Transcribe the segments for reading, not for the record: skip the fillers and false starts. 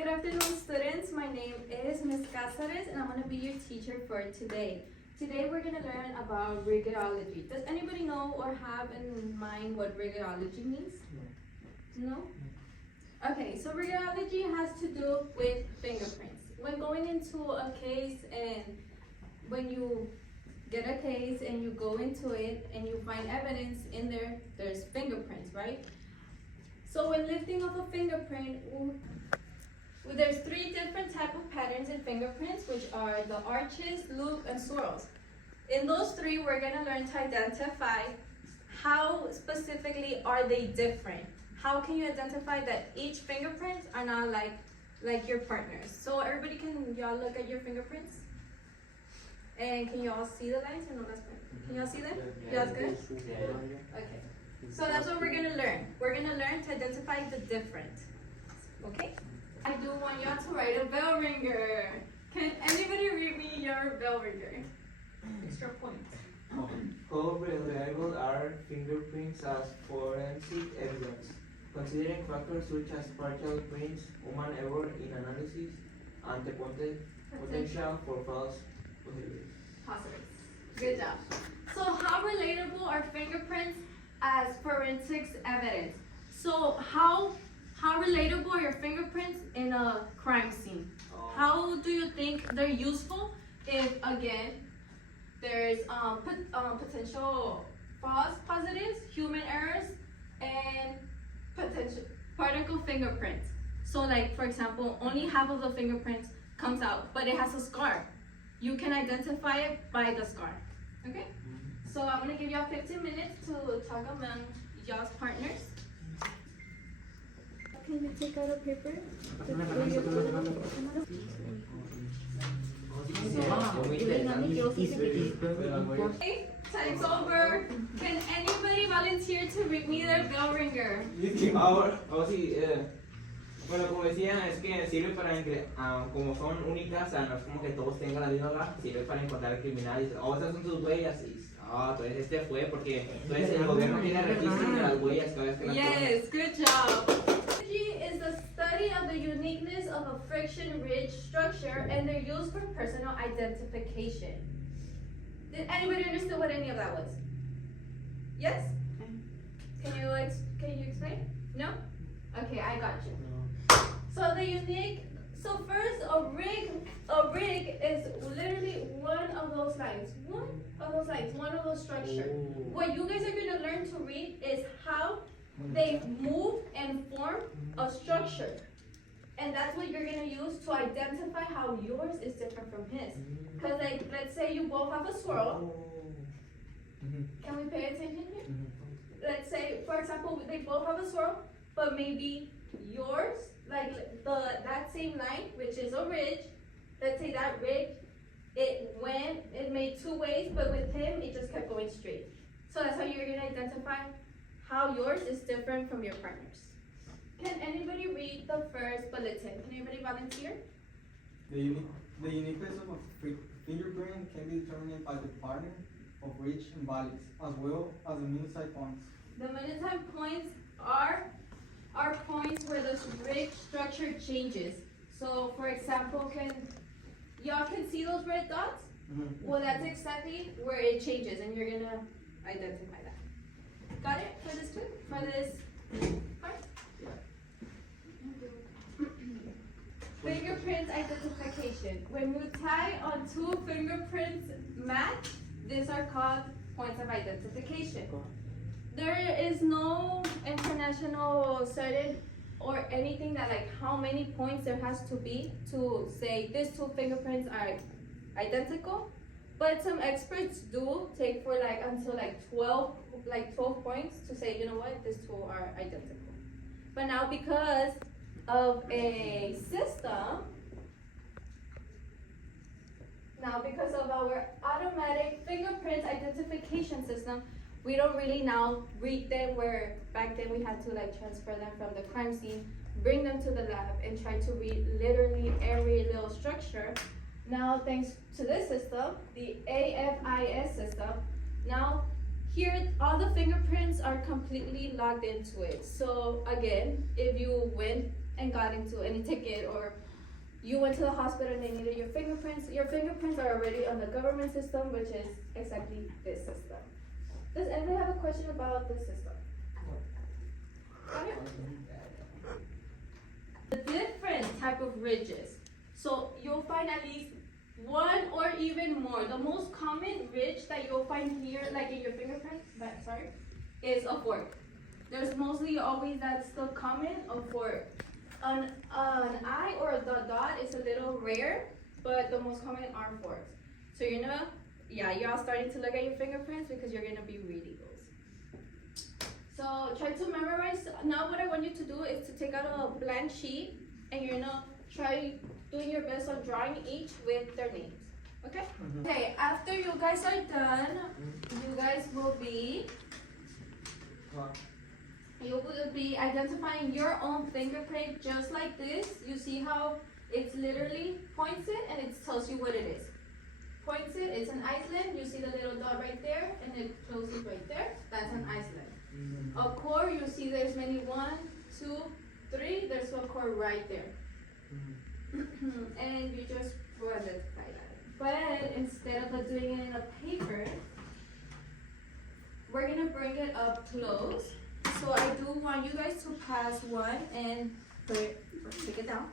Good afternoon, students. My name is Ms. Cáceres, and I'm going to be your teacher for today. Today, we're going to learn about rigorology. Does anybody know or have in mind what rigorology means? No? Okay, so rigorology has to do with fingerprints. When going into a case and when you get a case and you go into it and you find evidence in there, there's fingerprints, right? So when lifting of a fingerprint, there's three different type of patterns in fingerprints, which are the arches, loop, and swirls. In those three, we're gonna learn to identify how specifically are they different. How can you identify that each fingerprints are not like your partners? So everybody, can y'all look at your fingerprints? And can y'all see the lines or no? Can y'all see them? Y'all good? Okay. So that's what we're gonna learn. We're gonna learn to identify the different. Okay? I do want y'all to write a bell ringer. Can anybody read me your bell ringer? Extra points. How reliable are fingerprints as forensic evidence, considering factors such as partial prints, human error in analysis, and the potential for false positives? Good job. So how relatable are fingerprints as forensics evidence? So how relatable are your fingerprints in a crime scene? How do you think they're useful if, again, there's potential false positives, human errors, and potential particle fingerprints? So like, for example, only half of the fingerprints comes out, but it has a scar. You can identify it by the scar, okay? So I'm gonna give y'all 15 minutes to talk among y'all's partners. Can you take out a paper? Okay, time's over. Can anybody volunteer to read me their bell ringer? Bueno, como decía, es que sirve para, como son únicas, no es como que todos tengan la misma edad, sirve para encontrar al criminal y dice, esas son tus huellas, y entonces este fue, porque entonces el gobierno tiene registros de las huellas cada vez que las Yes, good job. Is the study of the uniqueness of a friction-ridge structure, and they're used for personal identification. Did anybody understand what any of that was? Yes? Can you explain? No? Okay, I got you. So the unique, so first a rig is literally one of those lines, one of those structures. What you guys are going to learn to read is how they move and form a structure. And that's what you're going to use to identify how yours is different from his. Because like, let's say you both have a swirl. Can we pay attention here? Let's say, for example, they both have a swirl, but maybe yours, like that same line, which is a ridge, let's say that ridge, it made two ways, but with him, it just kept going straight. So that's how you're going to identify how yours is different from your partner's. Can anybody read the first bulletin? Can anybody volunteer? The uniqueness of a fingerprint can be determined by the pattern of ridge and valleys, as well as the minute points. The minute points are points where the ridge structure changes. So, for example, y'all can see those red dots? Well, that's exactly where it changes, and you're gonna identify that. Got it for this too? For this part? Fingerprint identification. When you tie on two fingerprints match, these are called points of identification. There is no international certain or anything that like how many points there has to be to say these two fingerprints are identical, but some experts do take for like until like 12 points to say, you know what, these two are identical. But now because of a system, because of our automatic fingerprint identification system, we don't really now read them, where back then we had to like transfer them from the crime scene, bring them to the lab and try to read literally every little structure. Now, thanks to this system, the AFIS system, now here all the fingerprints are completely logged into it. So again, if you went and got into any ticket, or you went to the hospital and they needed your fingerprints are already on the government system, which is exactly this system. Does anybody have a question about this system? Got it? The different type of ridges. So you'll find at least one or even more. The most common ridge that you'll find here, like in your fingerprint, is a fork. There's mostly always that's still common, a fork. An eye or a dot is a little rare, but the most common are forks. So you're all starting to look at your fingerprints because you're gonna be reading those. So try to memorize. Now what I want you to do is to take out a blank sheet and you're gonna try doing your best on drawing each with their names. Okay? Mm-hmm. Okay, after you guys are done, you guys will be identifying your own fingerprint just like this. You see how it's literally points it and it tells you what it is. Points it, it's an Iceland. You see the little dot right there and it closes right there. That's an Iceland. A core, you see there's many 1, 2, 3. There's a core right there. And you just identify that. But instead of doing it in a paper, we're gonna bring it up close. So I do want you guys to pass one and take it down.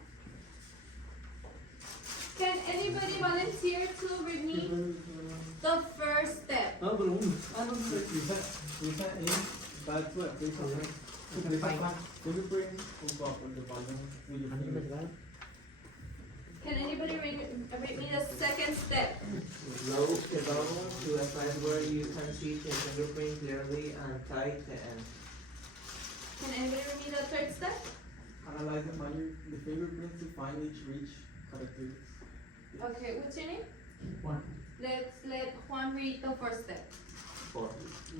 Can anybody volunteer to read me the first step? Can anybody read me the second step? Load the bone to a place where you can see the fingerprint clearly and tight the end. Can anybody read me the third step? Analyze the fingerprints to find each ridge characteristics. Okay, what's your name? Juan. Let's let Juan read the first step. 4.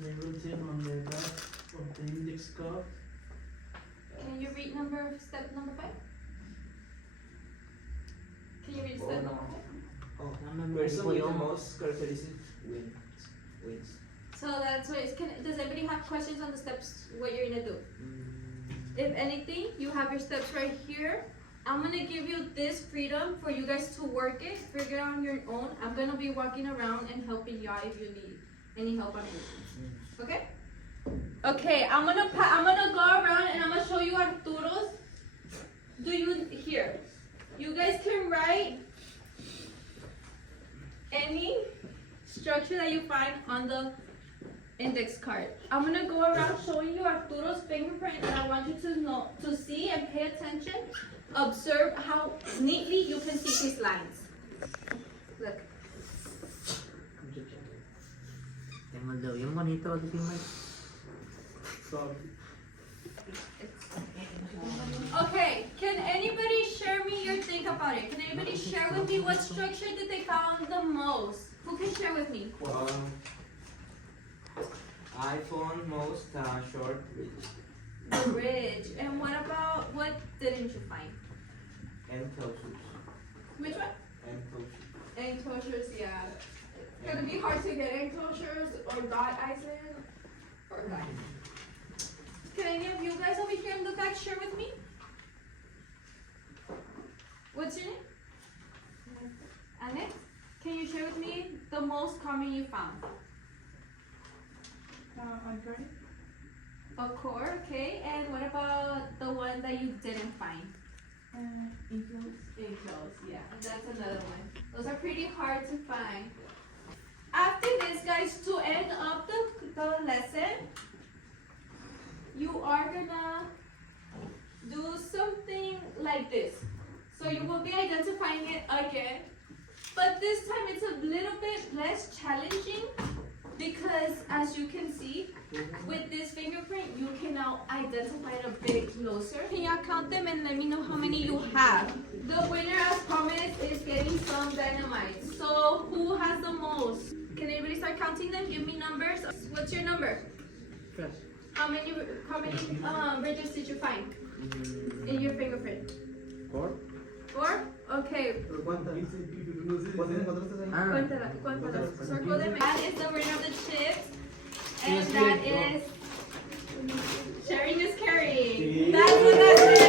Label 10 on the back of the index card. Can you read step number 5? Can you read Oh, step no. number 5? Oh, person with the most characteristic wins. So that's what does anybody have questions on the steps, what you're gonna do? If anything, you have your steps right here. I'm gonna give you this freedom for you guys to work it, figure it out on your own. I'm gonna be walking around and helping y'all if you need any help on it. Okay? Okay, I'm gonna go around and I'm gonna show you Arturo's. Here? You guys can write any structure that you find on the index card. I'm gonna go around showing you Arturo's fingerprint, and I want you to see and pay attention. Observe how neatly you can see his lines. Look. Tengo el dedo bien bonito, así que Okay, can anybody share me your think about it? Can anybody share with me what structure did they found the most? Who can share with me? I found most short ridge. The ridge. And what didn't you find? Enclosures. Which one? Enclosures. Enclosures, yeah. It's gonna be hard to get enclosures or dot Iceland or dot. Can any of you guys over here in the back share with me? What's your name? Annette? Can you share with me the most common you found? A core, okay. And what about the one that you didn't find? Enclosed, yeah. That's another one. Those are pretty hard to find. After this, guys, to end up the lesson, you are gonna do something like this. So you will be identifying it again, but this time it's a little bit less challenging because, as you can see, with this fingerprint, you can now identify it a bit closer. Can y'all count them and let me know how many you have? The winner, as promised, is getting some dynamite. So who has the most? Can anybody start counting them? Give me numbers. What's your number? Fresh. How many ridges did you find in your fingerprint? 4. 4? Okay. Cuéntala. Circle them. That is the winner of the chips. And that is sharing is caring. That's what that is.